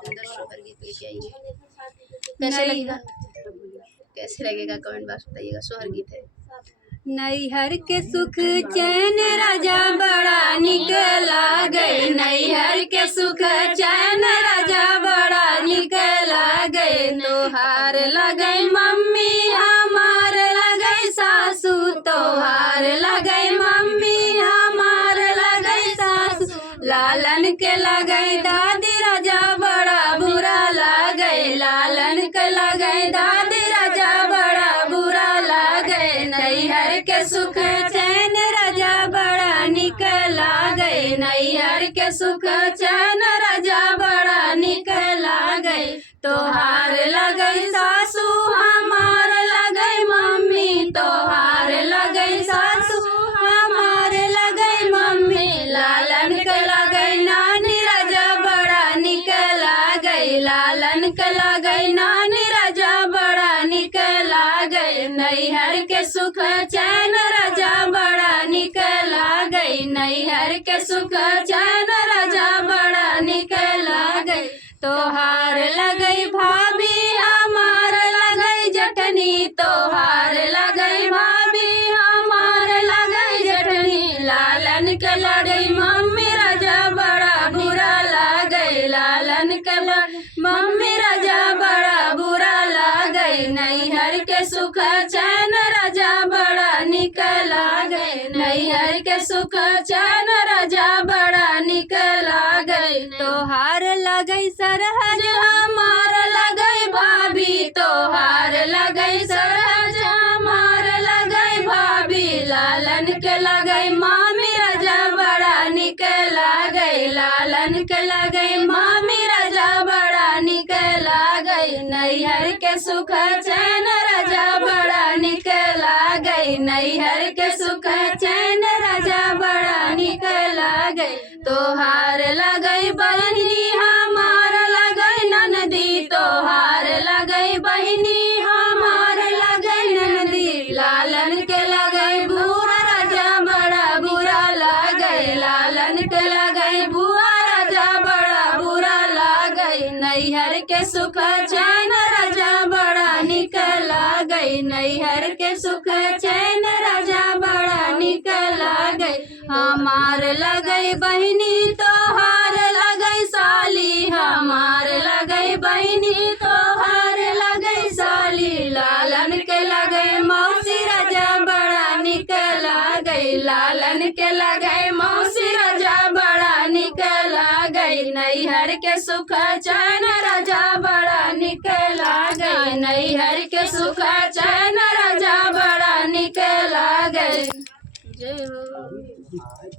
सुंदर सोहर गीत लेके आई है। कैसे लगेगा, कैसे लगेगा कमेंट बॉक्स बताइएगा। सोहर गीत है। नैहर के सुख चैन राजा बड़ा निक लागे, नैहर के सुख चैन राजा बड़ा निक लागे। तोहार लगे मम्मी हमार लगे सासू, तोहार लगे मम्मी हमार लगे सासू। लालन के लगे दादी राजा बड़ा बुरा लागे, लालन के लगे दादी राजा बड़ा बुरा लागे। नैहर के सुख चैन राजा बड़ा निक लागे, नैहर के सुख चैन राजा बड़ा निक लागे। तोहार लगे सासू हमार लगे मम्मी, तोहार लगे सासू हमार लगे मम्मी। लालन के लगे नानी राजा बड़ा निक लागे, लालन के लगे नानी राजा बड़ा निक लागे। नैहर के सुख चैन राजा बड़ा निक लागे, नैहर के सुख चैन राजा बड़ा निक लागे। तोहार लगे भाभी हमार लगे जटनी, तोहार लगे भाभी हमार लगे जटनी। लालन के लगे मम्मी राजा बड़ा बुरा लागे, लालन के मम्मी राजा बड़ा बुरा लागे। नैहर के सुख चैन राजा बड़ा निक लागे, नैहर के सुख चैन राजा बड़ा निक लागे। तोहार लगे सरहज हमार लगे भाभी, तोहार लगे सरहज हमार लगे भाभी। लालन के लगे मामी राजा बड़ा निक लागे, लालन के लगे मामी राजा बड़ा निक लागे। नैहर के सुख चैन राजा बड़ा निक लागे, नैहर के सुख चैन राजा बड़ा निक लागे। तोहार लगे बहनी हमार लगे ननदी, तोहार लगे बहनी हमार लगे ननदी। लालन के लगे बुआ राजा बड़ा बुरा लागे, लालन के लगे बुआ राजा बड़ा बुरा लागे। नैहर के सुख चैन राजा बड़ा निक लागे, नैहर के सुख चैन राजा बड़ा निक लागे। हमार लगे बहनी तोहार लगे साली, हमार लगे बहनी तोहार लगे साली। लालन के लगे मौसी राजा बड़ा निक लागे, लालन के लगे मौसी राजा बड़ा निक लागे। नैहर के सुख चैन राजा बड़ा निक लागे, नैहर के सुख चैन राजा बड़ा निक लागे। जय हो।